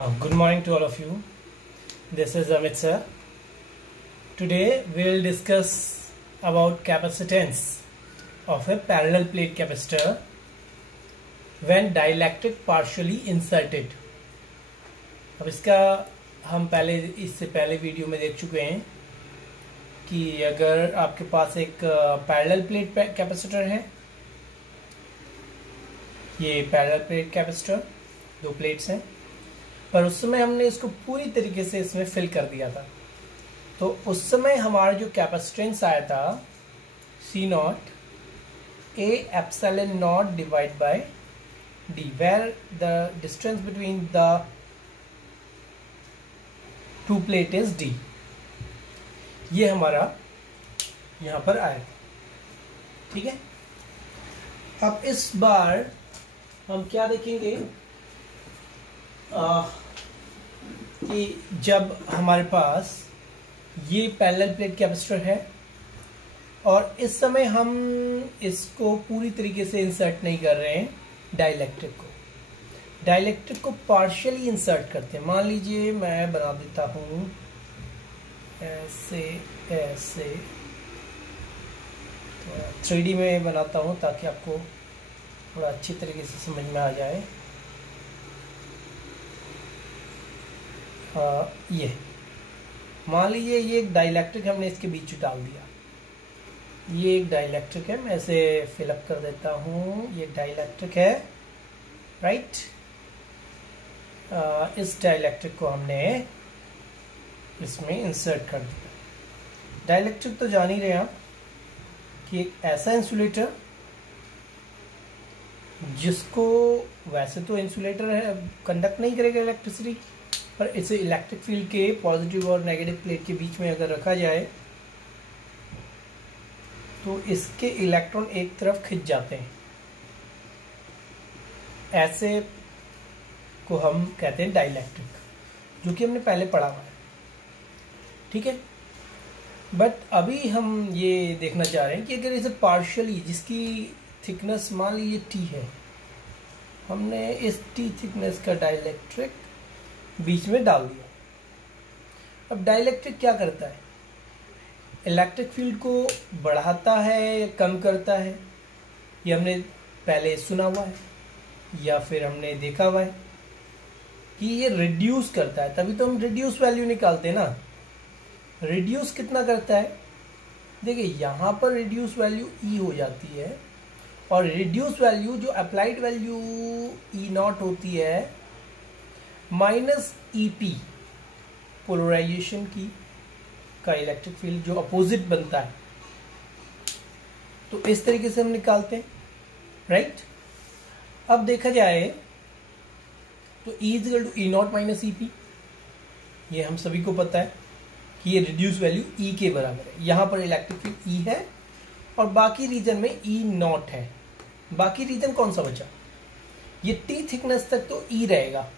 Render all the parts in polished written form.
Good morning to all of you. This is Amit sir. Today we will discuss about capacitance of a parallel plate capacitor when dielectric partially inserted. अब इसका हम इससे पहले video में देख चुके हैं कि अगर आपके पास एक पैरेलल प्लेट कैपेसिटर है, ये पैरेलल प्लेट कैपेसिटर दो प्लेट्स हैं, पर उस समय हमने इसको पूरी तरीके से इसमें फिल कर दिया था। तो उस समय हमारा जो कैपेसिटेंस आया था C naught A epsilon naught divide by D, where the distance between the two plate is D। ये हमारा यहां पर आया, ठीक है। अब इस बार हम क्या देखेंगे कि जब हमारे पास ये पैरेलल प्लेट कैपेसिटर है और इस समय हम इसको पूरी तरीके से इंसर्ट नहीं कर रहे हैं, डाइलेक्ट्रिक को पार्शियली इंसर्ट करते हैं। मान लीजिए मैं बना देता हूं ऐसे ऐसे, तो 3D में बनाता हूं ताकि आपको थोड़ा अच्छी तरीके से समझ में आ जाए। ये मान लीजिए ये एक डाइलेक्ट्रिक हमने इसके बीच डाल दिया, ये एक डाइलेक्ट्रिक है, मैं इसे फिलअप कर देता हूँ। ये डाइलेक्ट्रिक है, राइट। इस डाइलेक्ट्रिक को हमने इसमें इंसर्ट कर दिया। डाइलेक्ट्रिक तो जान ही रहे आप कि एक ऐसा इंसुलेटर जिसको वैसे तो इंसुलेटर है, कंडक्ट नहीं करेगा इलेक्ट्रिसिटी, पर इसे इलेक्ट्रिक फील्ड के पॉजिटिव और नेगेटिव प्लेट के बीच में अगर रखा जाए तो इसके इलेक्ट्रॉन एक तरफ खिंच जाते हैं। ऐसे को हम कहते हैं डाइलेक्ट्रिक, जो कि हमने पहले पढ़ा हुआ है, ठीक है। बट अभी हम ये देखना चाह रहे हैं कि अगर इसे पार्शियली, जिसकी थिकनेस मान लीजिए T है, हमने इस T थिकनेस का डाइलेक्ट्रिक बीच में डाल दिया। अब डाइलेक्ट्रिक क्या करता है? इलेक्ट्रिक फील्ड को बढ़ाता है या कम करता है, ये हमने पहले सुना हुआ है या फिर हमने देखा हुआ है कि ये रिड्यूस करता है, तभी तो हम रिड्यूस वैल्यू निकालते हैं ना। रिड्यूस कितना करता है? देखिए यहां पर रिड्यूस वैल्यू E हो जाती है, और रिड्यूस वैल्यू जो अप्लाइड वैल्यू E नॉट होती है माइनस EP, पोलराइजेशन की का इलेक्ट्रिक फील्ड जो अपोजिट बनता है, तो इस तरीके से हम निकालते हैं, राइट। अब देखा जाए तो E equal to E naught minus EP, ये हम सभी को पता है कि ये रिड्यूस वैल्यू E के बराबर है। यहां पर इलेक्ट्रिक फील्ड E है और बाकी रीजन में E नॉट है। बाकी रीजन कौन सा बचा? ये T थिकनेस तक तो E रहेगा,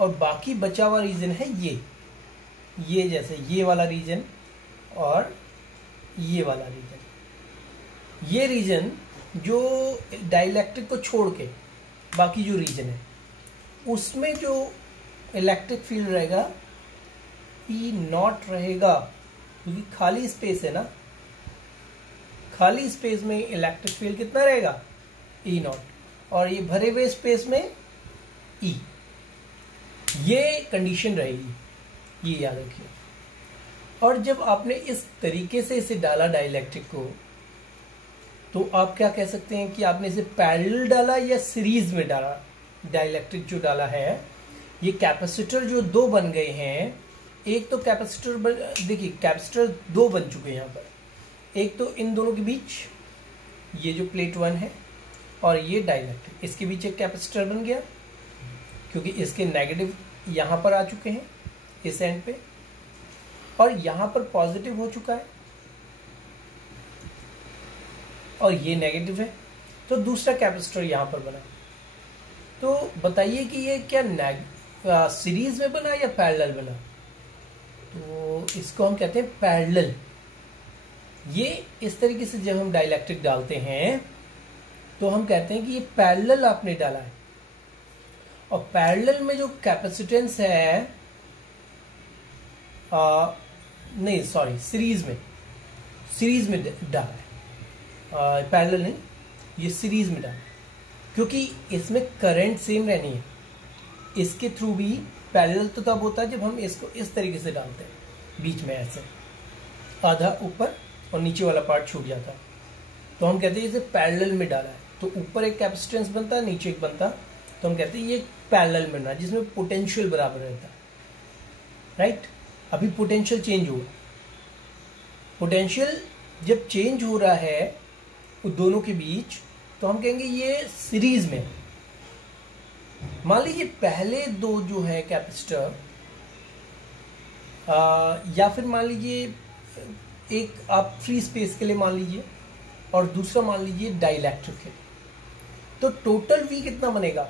और बाकी बचा हुआ रीजन है ये जैसे ये वाला रीजन और ये वाला रीजन। ये रीजन जो डाइलेक्ट्रिक को छोड़ के बाकी जो रीजन है उसमें जो इलेक्ट्रिक फील्ड रहेगा E नॉट रहेगा, क्योंकि खाली स्पेस है ना। खाली स्पेस में इलेक्ट्रिक फील्ड कितना रहेगा? E नॉट, और ये भरे हुए स्पेस में E। ये कंडीशन रहेगी, ये याद रखिए। और जब आपने इस तरीके से इसे डाला डाइलेक्ट्रिक को, तो आप क्या कह सकते हैं कि आपने इसे पैरेलल डाला या सीरीज में डाला। डाइलेक्ट्रिक जो डाला है, ये कैपेसिटर जो दो बन गए हैं, एक तो कैपेसिटर देखिए कैपेसिटर दो बन चुके हैं यहाँ पर। एक तो इन दोनों के बीच ये जो प्लेट 1 है और ये डाइलेक्ट्रिक, इसके बीच एक कैपेसिटर बन गया, क्योंकि इसके नेगेटिव यहां पर आ चुके हैं इस एंड पे, और यहां पर पॉजिटिव हो चुका है और ये नेगेटिव है, तो दूसरा कैपेसिटर यहां पर बना। तो बताइए कि ये क्या सीरीज में बना या पैरेलल बना? तो इसको हम कहते हैं पैरेलल। ये इस तरीके से जब हम डाइलेक्ट्रिक डालते हैं तो हम कहते हैं कि ये पैरेलल आपने डाला है, और पैरेलल में जो कैपेसिटेंस है नहीं सॉरी सीरीज में डाला है, पैरेलल नहीं, ये सीरीज में डाला है, क्योंकि इसमें करंट सेम रहनी है। इसके थ्रू भी पैरेलल तो तब होता है जब हम इसको इस तरीके से डालते हैं, बीच में ऐसे आधा ऊपर और नीचे वाला पार्ट छूट जाता है, तो हम कहते हैं इसे पैरेलल में डाला है। तो ऊपर एक कैपेसिटेंस बनता है, नीचे एक बनता, तो हम कहते हैं ये पैरेलल में बना है, जिसमें पोटेंशियल बराबर रहता है, राइट। अभी पोटेंशियल चेंज हुआ, पोटेंशियल जब चेंज हो रहा है दोनों के बीच, तो हम कहेंगे ये सीरीज में। मान लीजिए पहले दो जो है कैपेसिटर, या फिर मान लीजिए एक आप फ्री स्पेस के लिए मान लीजिए और दूसरा मान लीजिए डाइलेक्ट्रिक के लिए, तो टोटल V कितना बनेगा?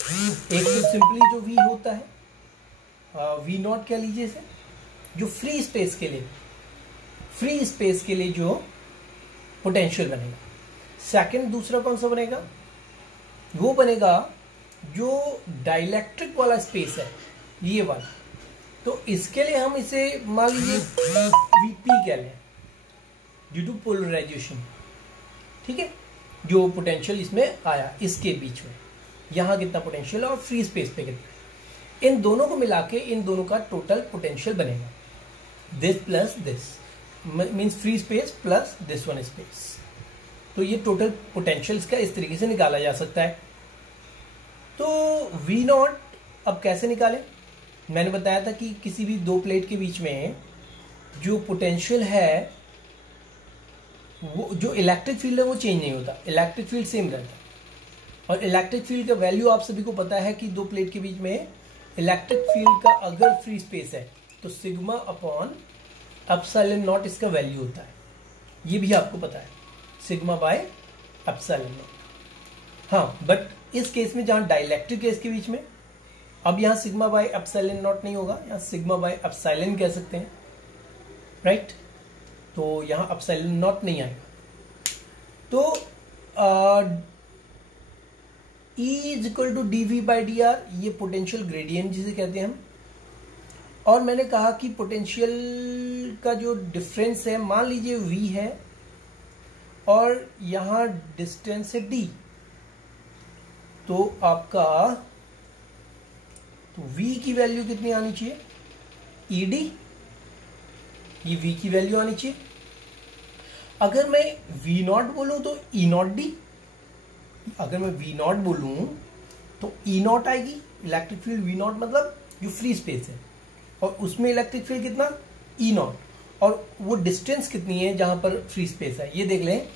एक तो सिंपली जो V होता है V नॉट कह लीजिए इसे, जो फ्री स्पेस के लिए जो पोटेंशियल बनेगा। सेकंड दूसरा कौन सा बनेगा? वो बनेगा जो डाइलेक्ट्रिक वाला स्पेस है, ये वाला। तो इसके लिए हम इसे मान लीजिए Vp कह लें, ड्यू टू पोलराइजेशन, ठीक है, जो पोटेंशियल इसमें आया इसके बीच में, यहां कितना पोटेंशियल और फ्री स्पेस पे कितना, इन दोनों को मिला के इन दोनों का टोटल पोटेंशियल बनेगा। This plus this means free space plus this one space. तो ये टोटल पोटेंशियल इसका इस तरीके से निकाला जा सकता है। तो V नॉट अब कैसे निकालें? मैंने बताया था कि किसी भी दो प्लेट के बीच में जो पोटेंशियल है, वो जो इलेक्ट्रिक फील्ड है वो चेंज नहीं होता, इलेक्ट्रिक फील्ड सेम रहता है। और इलेक्ट्रिक फील्ड का वैल्यू आप सभी को पता है कि दो प्लेट के बीच में इलेक्ट्रिक फील्ड का अगर फ्री स्पेस है तो सिग्मा अपॉन एप्सिलॉन नॉट इसका वैल्यू होता है, ये भी आपको पता है, सिग्मा बाय एप्सिलॉन नॉट। हाँ, बट इस केस में जहां डाइलेक्ट्रिक है इसके बीच में, अब यहां सिग्मा बाय एप्सिलॉन नॉट नहीं होगा, यहां सिग्मा बाय एप्सिलॉन कह सकते हैं, राइट। तो यहां एप्सिलॉन नॉट नहीं आएगा। तो E is equal to dV by dr, ये पोटेंशियल ग्रेडियंट जिसे कहते हैं हम। और मैंने कहा कि पोटेंशियल का जो डिफरेंस है, मान लीजिए V है और यहां डिस्टेंस है d, तो आपका तो V की वैल्यू कितनी आनी चाहिए? ED, ये V की वैल्यू आनी चाहिए। अगर मैं V नॉट बोलूं तो E नॉट D, अगर मैं V नॉट बोलूं तो E नॉट आएगी, इलेक्ट्रिक फील्ड V नॉट मतलब जो फ्री स्पेस है, और उसमें इलेक्ट्रिक फील्ड कितना? E not. और वो डिस्टेंस कितनी है जहां पर फ्री स्पेस है, ये देख लें,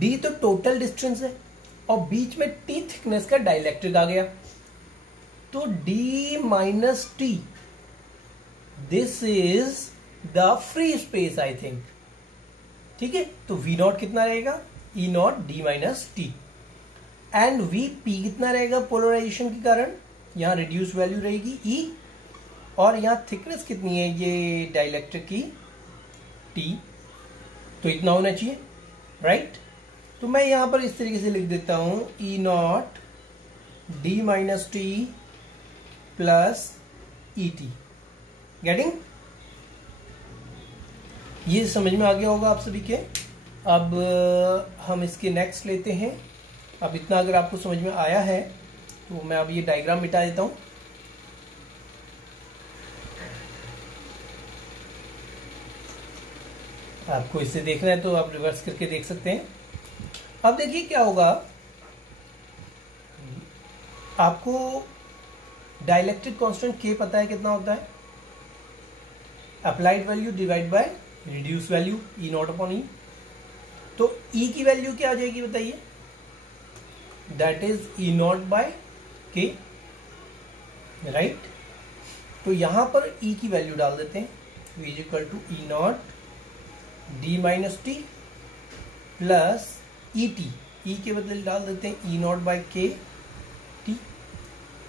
D तो टोटल डिस्टेंस है और बीच में T थिकनेस का डाइलेक्ट्रिक आ गया, तो D minus T, this is the free space I think, ठीक है। तो V नॉट कितना रहेगा? E naught D minus T, and Vp कितना रहेगा? पोलराइजेशन के कारण यहां रिड्यूस वैल्यू रहेगी E, और यहां थिकनेस कितनी है ये डाइलेक्ट्रिक की? T, तो इतना होना चाहिए, राइट। तो मैं यहां पर इस तरीके से लिख देता हूं, E naught D minus T plus ET, getting? ये समझ में आ गया होगा आप सभी के। अब हम इसके नेक्स्ट लेते हैं। अब इतना अगर आपको समझ में आया है तो मैं अब ये डायग्राम मिटा देता हूं। आपको इससे देखना है तो आप रिवर्स करके देख सकते हैं। अब देखिए क्या होगा, आपको डाइलेक्ट्रिक कांस्टेंट K पता है कितना होता है? Applied value divide by reduce value E naught upon E। तो E की वैल्यू क्या आ जाएगी बताइए? That is E naught by K, right. तो यहां पर E की वैल्यू डाल देते हैं, V is equal to E naught D minus T plus ET, E के बदले डाल देते हैं E naught by K T।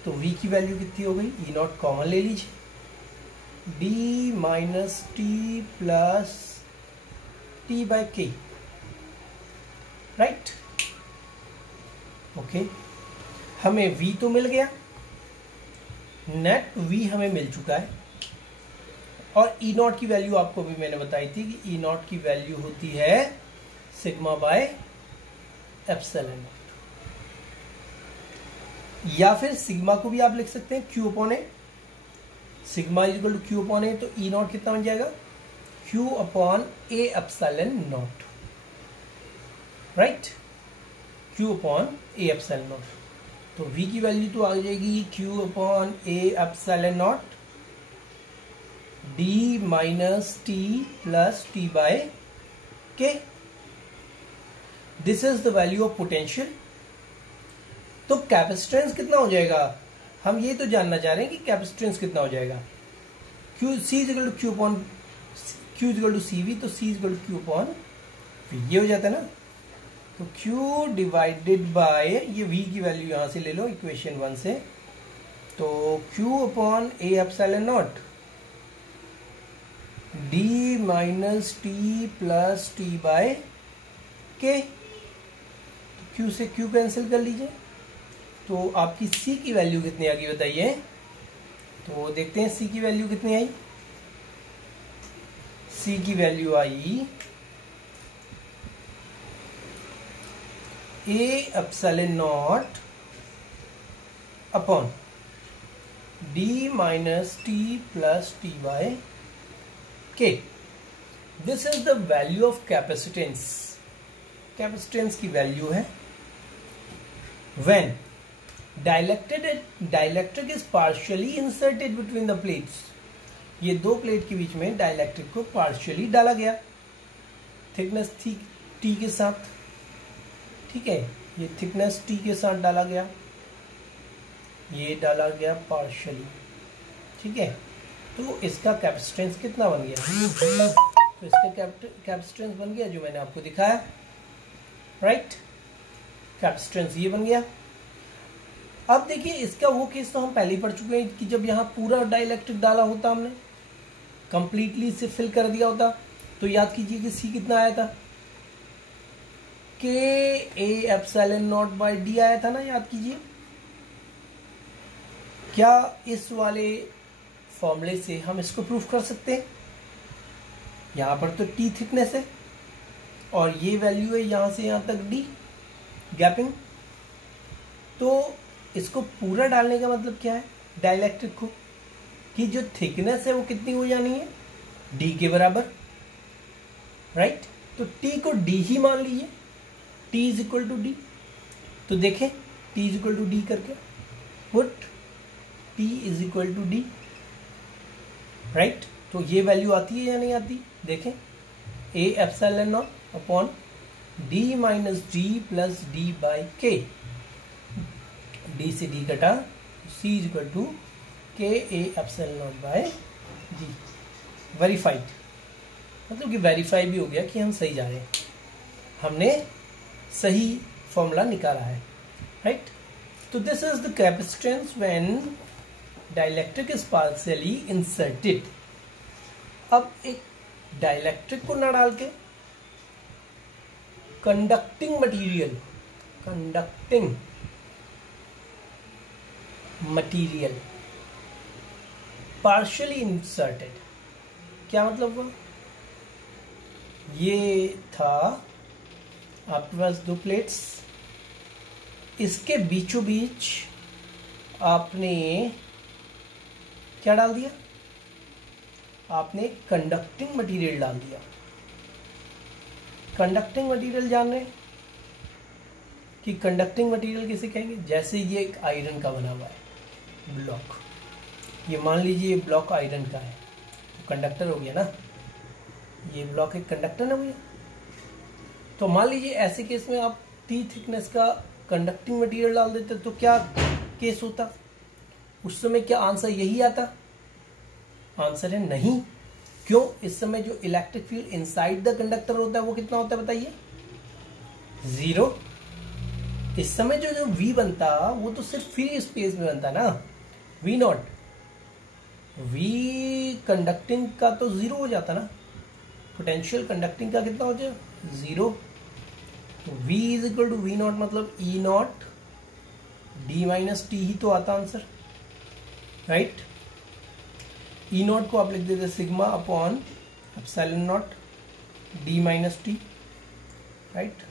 तो V की वैल्यू कितनी हो गई? E नॉट कॉमन ले लीजिए, D minus T plus T by K, right, okay. हमें V तो मिल गया, नेट V हमें मिल चुका है, और ई नॉट की वैल्यू आपको भी मैंने बताई थी कि ई नॉट की वैल्यू होती है सिग्मा बाय एप्सिलॉन नॉट, या फिर सिग्मा को भी आप लिख सकते हैं Q upon A, sigma is equal to Q upon A, तो ई नॉट कितना बन जाएगा Q upon A epsilon naught, right, Q upon A epsilon naught. तो V की वैल्यू तो आ जाएगी Q upon A epsilon naught D minus T plus T by K, this is the value of potential. तो capacitance कितना हो जाएगा, हम ये तो जानना चाह रहे हैं कि कैपेसिटेंस कितना हो जाएगा, Q C is equal to Q upon Q is equal to CV, तो C is equal to Q upon V, ये हो जाता है ना। तो Q डिवाइडेड बाय, ये V की वैल्यू यहां से ले लो इक्वेशन 1 से, तो Q upon A epsilon naught D minus T plus T by K, Q से Q कैंसिल कर लीजिए, तो आपकी C की वैल्यू कितनी आ गई बताइए। तो देखते हैं C की वैल्यू कितनी आई। C की वैल्यू आई A epsilon naught upon D minus T plus T by K, this is the value of capacitance. Capacitance की वैल्यू है when dielectric is partially inserted between the plates, ये दो plate के बीच में डाइलेक्ट्रिक को partially डाला गया, थिकनेस थी टी के साथ, ठीक है, ये थिकनेस टी के साथ डाला गया, ये डाला गया पार्शियली, ठीक है। तो इसका कैपेसिटेंस कितना बन गया, तो इसका कैपेसिटेंस बन गया जो मैंने आपको दिखाया, राइट, कैपेसिटेंस ये बन गया। अब देखिए इसका वो केस तो हम पहले ही पढ़ चुके हैं कि जब यहाँ पूरा डाइलेक्ट्रिक डाला होता, हमने कंप्लीटली इसे फिल कर दिया होता, तो याद कीजिए कि C कितना आया था, K A epsilon naught by D आया था ना, याद कीजिए। क्या इस वाले फॉर्मूले से हम इसको प्रूफ कर सकते हैं, यहां पर तो T थिकनेस है और ये वैल्यू है यहां से यहां तक D गैपिंग, तो इसको पूरा डालने का मतलब क्या है डाइलेक्ट्रिक को, कि जो थिकनेस है वो कितनी हो जानी है D के बराबर, राइट। तो T को D ही मान लीजिए, T is equal to D, तो देखें T is equal to D करके put T is equal to D, right. तो ये वैल्यू आती है या नहीं आती, देखें A epsilon naught upon D minus D plus D by K, D से D कटा, C is equal to K A epsilon naught by D, verified, मतलब कि वेरीफाई भी हो गया कि हम सही जा रहे हैं, हमने सही फॉर्मूला निकाला है, राइट। तो this is the capacitance when dielectric is partially inserted. अब एक डाइलेक्ट्रिक को न डाल के कंडक्टिंग मटीरियल पार्शियली इंसर्टेड, क्या मतलब हुआ, ये था आपके पास दो प्लेट्स, इसके बीचों बीच आपने क्या डाल दिया, आपने कंडक्टिंग मटेरियल डाल दिया। कंडक्टिंग मटेरियल जान रहे हैं कि कंडक्टिंग मटेरियल किसे कहेंगे, जैसे ये एक आयरन का बना हुआ है ब्लॉक, ये मान लीजिए ये ब्लॉक आयरन का है, तो कंडक्टर हो गया ना, ये ब्लॉक एक कंडक्टर ना भैया। तो मान लीजिए ऐसे केस में आप T थिकनेस का कंडक्टिंग मटेरियल डाल देते तो क्या केस होता, उस समय क्या आंसर यही आता, आंसर है नहीं। क्यों, इस समय जो electric field inside the conductor होता है वो कितना होता है बताइए, 0। इस समय जो V बनता वो तो सिर्फ फ्री स्पेस में बनता ना, V नॉट, V कंडक्टिंग का तो 0 हो जाता ना, पोटेंशियल कंडक्टिंग का कितना हो जाए 0। तो V is equal to V naught मतलब E naught D minus T ही तो आता आंसर, राइट। ई नॉट को आप लिख देते sigma upon epsilon naught D minus T, right.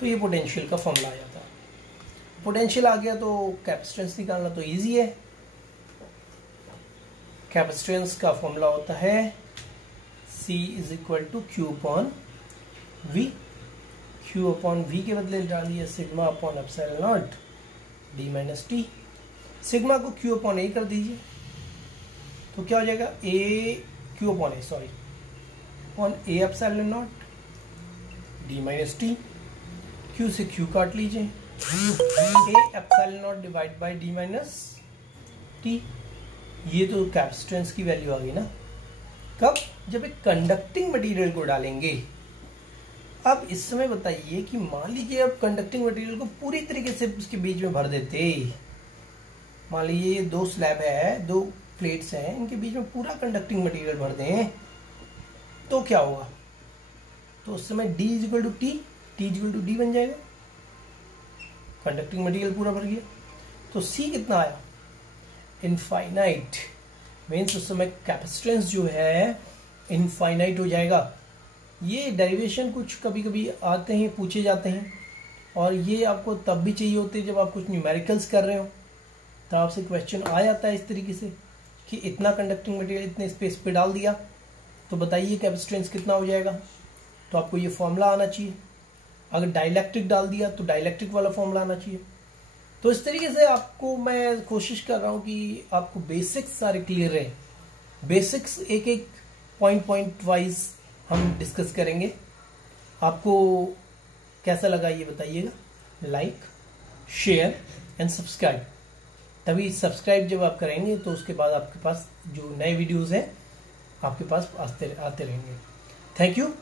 तो ये पोटेंशियल का फॉर्मूला आ जाता है। पोटेंशियल आ गया तो कैपेसिटेंस निकालना तो इजी है। कैपेसिटेंस का फॉर्मूला होता है C is equal to Q upon V. Q upon V के बदले डाल दिया sigma upon epsilon naught D minus T. Sigma को क्यू अपॉन ए कर दीजिए तो क्या हो जाएगा, A Q upon A, sorry, upon A epsilon naught D minus T. Q से क्यू काट लीजिए, A epsilon naught divide by D minus T. ये तो कैपेसिटेंस की वैल्यू आ गई ना। कब, जब एक कंडक्टिंग मटेरियल को डालेंगे। अब इस समय बताइए कि मान लीजिए आप कंडक्टिंग मटेरियल को पूरी तरीके से उसके बीच में भर देते। मान लीजिए ये दो स्लैब है, दो प्लेट्स हैं, इनके बीच में पूरा कंडक्टिंग मटेरियल भर दें तो क्या होगा, तो उस समय D is equal to T, T is equal to D बन जाएगा। कंडक्टिंग मटेरियल पूरा भर गया तो C कितना आया, इनफाइनाइट। मीन्स उस समय कैपेसिटेंस जो है इनफाइनाइट हो जाएगा। ये डेरिवेशन कुछ कभी कभी आते हैं, पूछे जाते हैं, और ये आपको तब भी चाहिए होते हैं जब आप कुछ न्यूमेरिकल्स कर रहे हो, तो आपसे क्वेश्चन आ जाता है इस तरीके से कि इतना कंडक्टिंग मटेरियल इतने स्पेस पे डाल दिया तो बताइए कैपेसिटेंस कितना हो जाएगा। तो आपको ये फॉर्मूला आना चाहिए। अगर डाइलेक्ट्रिक डाल दिया तो डाइलेक्ट्रिक वाला फॉर्मूला आना चाहिए। तो इस तरीके से आपको मैं कोशिश कर रहा हूं कि आपको बेसिक्स सारे क्लियर रहे। बेसिक्स एक एक पॉइंट वाइज हम डिस्कस करेंगे। आपको कैसा लगा ये बताइएगा। Like, share and subscribe. तभी सब्सक्राइब जब आप करेंगे तो उसके बाद आपके पास जो नए वीडियोस हैं आपके पास आते रहेंगे। Thank you.